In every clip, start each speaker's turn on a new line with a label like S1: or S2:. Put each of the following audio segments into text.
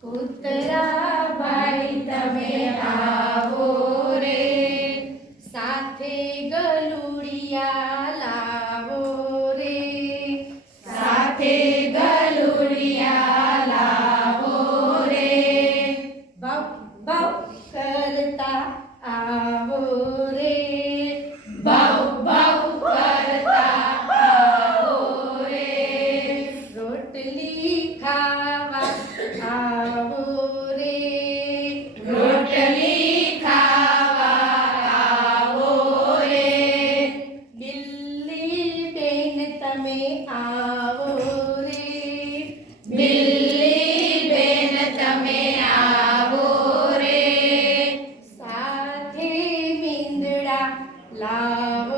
S1: કુતરા ભાઈ તમે આવો. રોટલી ખાવા આવો રે રોટલી ખાવા આવો રે દિલ્હી બેન તમે આવો રે દિલ્હી બેન તમે આવો રે સાથે મીંદડા લાવો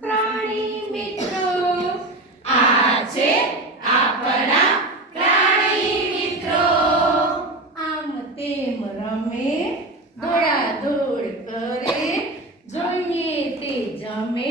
S1: પ્રાણી મિત્રો આ આપણા પ્રાણી મિત્રો. આમ તેમ રમે દોડા દોડ કરે, જોઈએ તે જમે